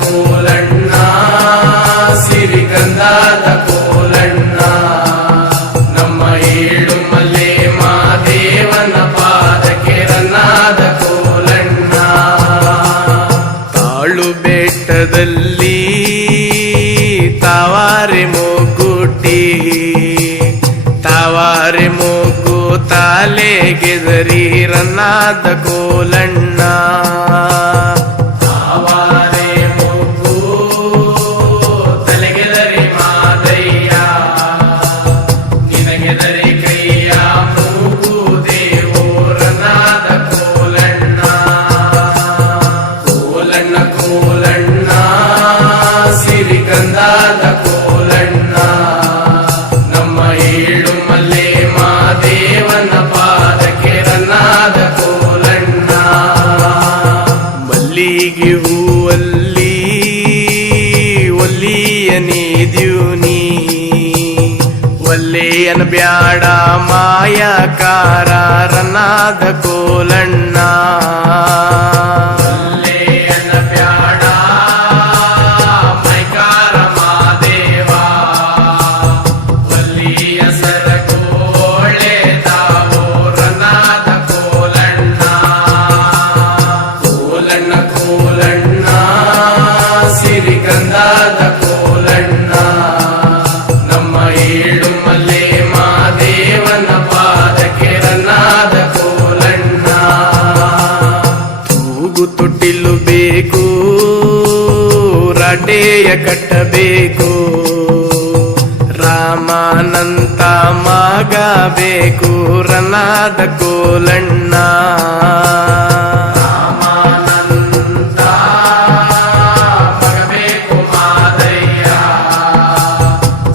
ಕೋಲಣ್ಣ ಸಿರಿಗಂಧದ ಕೋಲಣ್ಣ ನಮ್ಮ ಏಳುಮಲೆ ಮಾದೇವನ ಪಾದಕ್ಕೆ ರನ್ನಾದ ಕೋಲಣ್ಣ ತಾಳು ಬೆಟ್ಟದಲ್ಲಿ ತಾವಾರೆ ಮೂಗುಟ್ಟಿ ತಾವಾರೆ ಮೂಗು ತಾಲೆಗೆದರಿ ರನ್ನಾದ ಕೋಲಣ್ಣ ತಾವಾರೆ ಮೂಗು ತಲೆಗೆದರಿ ಮಾದಯ್ಯ ನಿನಗೆದರಿ ಕೈಯ ಮೂಗು ದೇವೋ ರನ್ನಾದ ಕೋಲಣ್ಣ ಕೋಲಣ್ಣ ಕೋಲಣ್ಣ ಸಿರಿಗಂಧದ ಕೋಲಣ್ಣ ನಮ್ಮ ಏಳುಮಲೆ ಮಾದೇವನ ಪಾದಕ್ಕೆ ರನ್ನಾದ ಕೋಲಣ್ಣ ಮಲ್ಲಿಗೆ ಹೂವಲ್ಲಿ ಒಲ್ಲಿಯನೇ ದ್ಯೂನಿ ಒಲ್ಲೆಯನ ಬ್ಯಾಡ ಮಾಯಕಾರ ರನ್ನಾದ ಕೋಲಣ್ಣ ಒಲ್ಲೆಯನ ಬ್ಯಾಡ ಮೈಕಾರ ಮಾದೇವ ಒಲ್ಲಿಯ ಸರಕೋಳೆ ತಾವೋ ರನ್ನಾದ ಕೋಲಣ್ಣ ಕೋಲಣ್ಣ ಕೋಲಣ್ಣ ಸಿರಿಗಂಧದ ಕೋಲಣ್ಣ ನಮ್ಮ ಏಳುಮಲೆ ಮಾದೇವನ ಪಾದಕ್ಕೆ ರನ್ನಾದ ಕೋಲಣ್ಣ ತೂಗು ತೊಟ್ಟಿಲು ಬೇಕು ರಾಟೆಯ ಕಟ್ಟಬೇಕು ರಾಮಾನಂತ ಮಗ ಬೇಕು ರನ್ನಾದ ಕೋಲಣ್ಣ ರಾಮಾನಂತ ಮಗ ಬೇಕು ಮಾದಯ್ಯ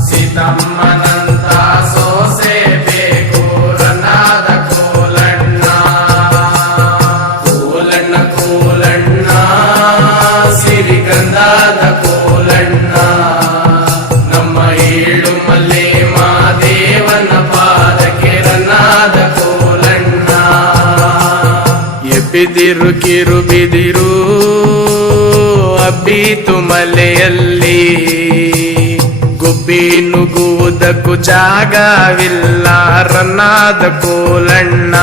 ಸೀತಮ್ಮನಂತ ಸೋಸೆ ಬೇಕು ರನ್ನಾದ ಕೋಲಣ್ಣ ಕೋಲಣ್ಣ ಕೋಲಣ್ಣ ಸಿರಿಗಂಧದ ಕೋಲಣ್ಣ ನಮ್ಮ ಏಳುಮಲೆ ಮಾದೇವನ ಪಾದಕ್ಕೆ ರನ್ನಾದ ಕೋಲಣ್ಣ ಎಬ್ಬಿದಿರು ಕಿರು ಬಿದಿರು ಅಬ್ಬೀತು ಮಲೆಯಲ್ಲಿ ಗುಬ್ಬಿ ನುಗ್ಗುವುದಕ್ಕೂ ಜಾಗವಿಲ್ಲ ರನ್ನಾದ ಕೋಲಣ್ಣ